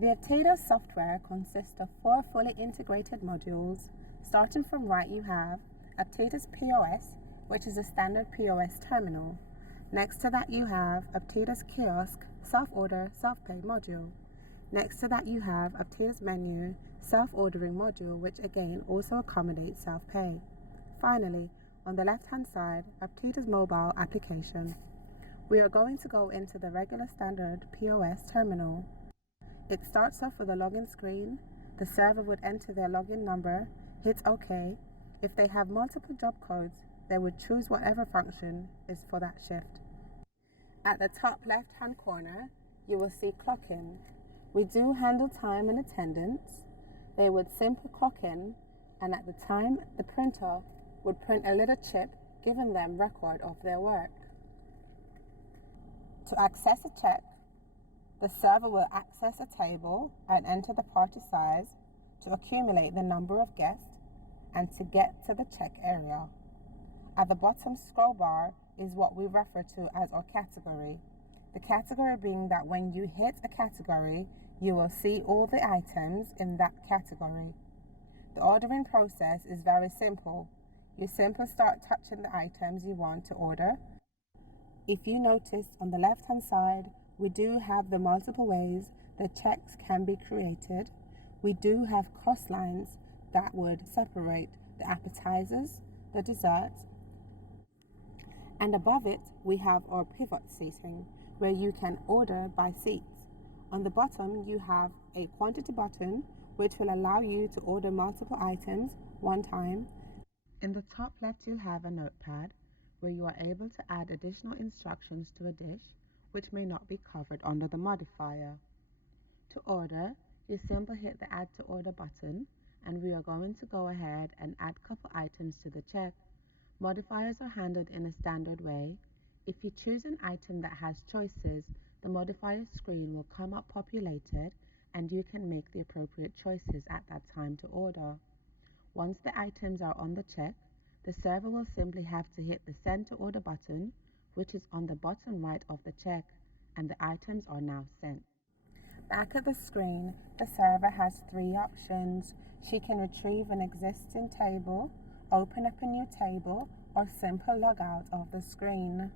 The Aptito software consists of 4 fully integrated modules. Starting from right, you have Aptito's POS, which is a standard POS terminal. Next to that, you have Aptito's Kiosk, self-order, self-pay module. Next to that, you have Aptito's menu, self-ordering module, which again also accommodates self-pay. Finally, on the left-hand side, Aptito's mobile application. We are going to go into the regular standard POS terminal. It starts off with a login screen. The server would enter their login number, hit OK. If they have multiple job codes, they would choose whatever function is for that shift. At the top left-hand corner, you will see clock in. We do handle time and attendance. They would simply clock in, and at the time, the printer would print a little chip giving them record of their work. To access a check, the server will access a table and enter the party size to accumulate the number of guests and to get to the check area. At the bottom scroll bar is what we refer to as our category. The category being that when you hit a category, you will see all the items in that category. The ordering process is very simple. You simply start touching the items you want to order. If you notice on the left-hand side, we do have the multiple ways the checks can be created. We do have cross lines that would separate the appetizers, the desserts, and above it we have our pivot seating where you can order by seats. On the bottom you have a quantity button which will allow you to order multiple items one time. In the top left you'll have a notepad where you are able to add additional instructions to a dish which may not be covered under the modifier. To order, you simply hit the Add to Order button and we are going to go ahead and add a couple items to the check. Modifiers are handled in a standard way. If you choose an item that has choices, the modifier screen will come up populated and you can make the appropriate choices at that time to order. Once the items are on the check, the server will simply have to hit the Send to Order button, which is on the bottom right of the check, and the items are now sent. Back at the screen, the server has 3 options. She can retrieve an existing table, open up a new table, or simply log out of the screen.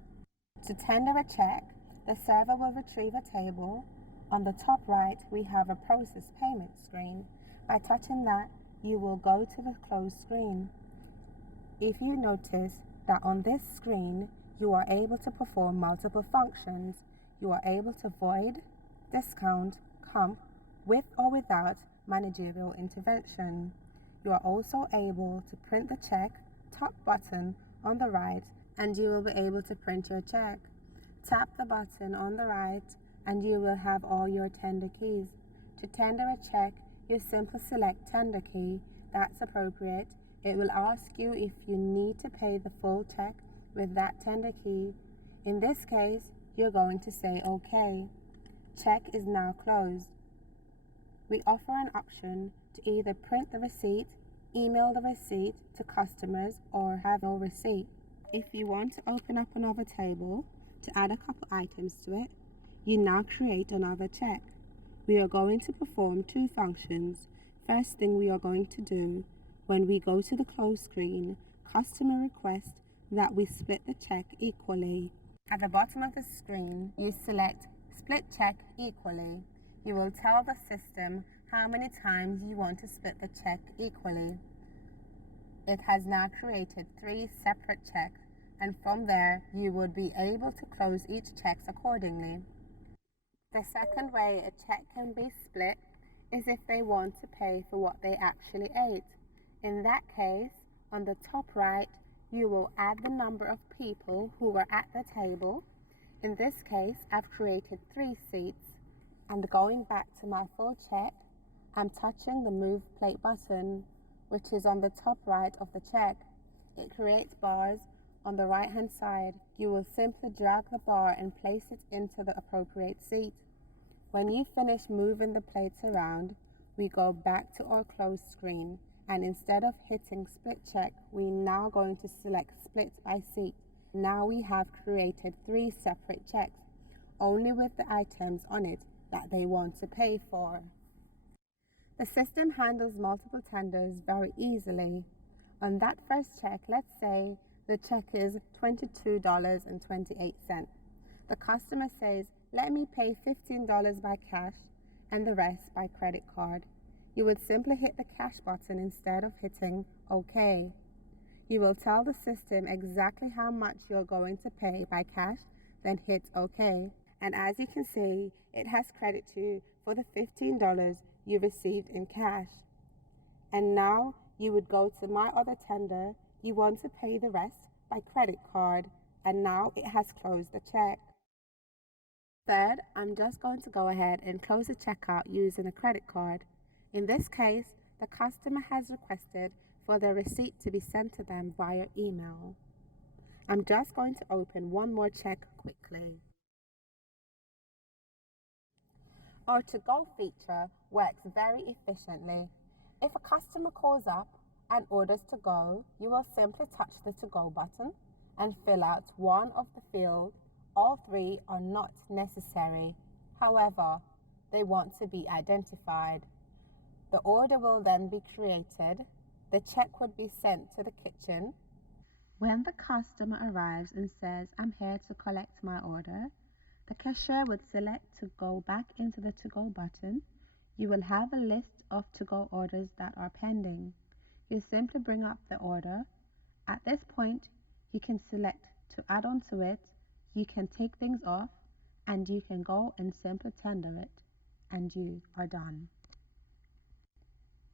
To tender a check, the server will retrieve a table. On the top right, we have a process payment screen. By touching that, you will go to the close screen. If you notice that on this screen, you are able to perform multiple functions. You are able to void, discount, comp, with or without managerial intervention. You are also able to print the check, top button on the right, and you will be able to print your check. Tap the button on the right and you will have all your tender keys. To tender a check, you simply select tender key. That's appropriate. It will ask you if you need to pay the full check with that tender key. In this case, you're going to say OK. Check is now closed. We offer an option to either print the receipt, email the receipt to customers, or have no receipt. If you want to open up another table to add a couple items to it, you now create another check. We are going to perform 2 functions. First thing we are going to do, when we go to the close screen, customer requests that we split the check equally. At the bottom of the screen, you select Split Check Equally. You will tell the system how many times you want to split the check equally. It has now created 3 separate checks, and from there you would be able to close each check accordingly. The second way a check can be split is if they want to pay for what they actually ate. In that case, on the top right, you will add the number of people who were at the table. In this case, I've created 3 seats. And going back to my full check, I'm touching the Move Plate button, which is on the top right of the check. It creates bars on the right hand side. You will simply drag the bar and place it into the appropriate seat. When you finish moving the plates around, we go back to our closed screen, and instead of hitting Split Check, we're now going to select Split by Seat. Now we have created 3 separate checks, only with the items on it that they want to pay for. The system handles multiple tenders very easily. On that first check, let's say the check is $22.28. The customer says, let me pay $15 by cash and the rest by credit card. You would simply hit the cash button instead of hitting OK. You will tell the system exactly how much you're going to pay by cash, then hit OK. And as you can see, it has credited you for the $15 you received in cash. And now you would go to my other tender. You want to pay the rest by credit card, and now it has closed the check. Third, I'm just going to go ahead and close the checkout using a credit card. In this case, the customer has requested for the receipt to be sent to them via email. I'm just going to open one more check quickly. Our to-go feature works very efficiently. If a customer calls up and orders to go, you will simply touch the to-go button and fill out one of the fields. All three are not necessary. However, they want to be identified. The order will then be created. The check would be sent to the kitchen. When the customer arrives and says, I'm here to collect my order, the cashier would select to go back into the to-go button. You will have a list of to-go orders that are pending. You simply bring up the order. At this point, you can select to add on to it. You can take things off, and you can go and simply tender it, and you are done.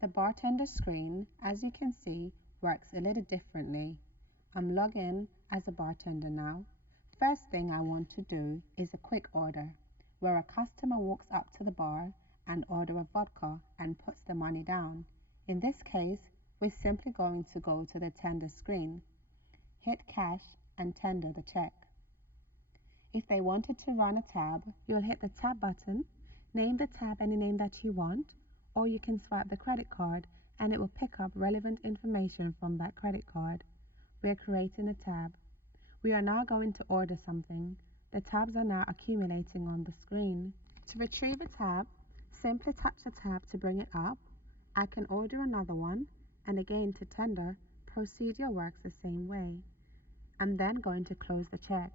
The bartender screen, as you can see, works a little differently. I'm logged in as a bartender now. First thing I want to do is a quick order, where a customer walks up to the bar and order a vodka and puts the money down. In this case, we're simply going to go to the tender screen, hit cash, and tender the check. If they wanted to run a tab, you'll hit the tab button, name the tab any name that you want, or you can swipe the credit card and it will pick up relevant information from that credit card. We are creating a tab. We are now going to order something. The tabs are now accumulating on the screen. To retrieve a tab, simply touch the tab to bring it up. I can order another one, and again to tender, procedure works the same way. I'm then going to close the check.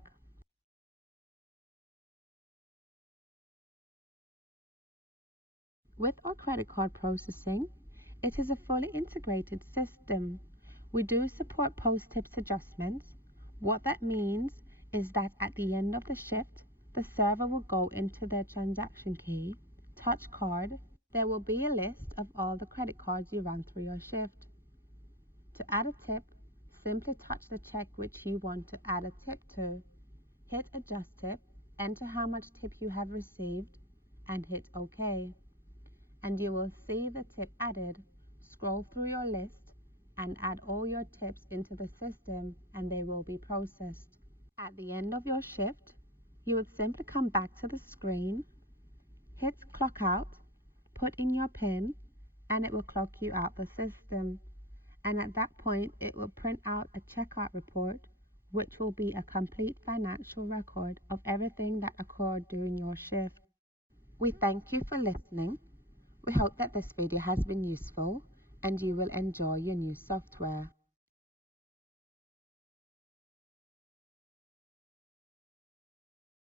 With our credit card processing, it is a fully integrated system. We do support post-tips adjustments. What that means is that at the end of the shift, the server will go into their transaction key, touch card. There will be a list of all the credit cards you run through your shift. To add a tip, simply touch the check which you want to add a tip to. Hit adjust tip, enter how much tip you have received, and hit OK. And you will see the tip added. Scroll through your list and add all your tips into the system, and they will be processed. At the end of your shift, you would simply come back to the screen, hit clock out, put in your PIN, and it will clock you out the system. And at that point, it will print out a checkout report, which will be a complete financial record of everything that occurred during your shift. We thank you for listening. We hope that this video has been useful and you will enjoy your new software.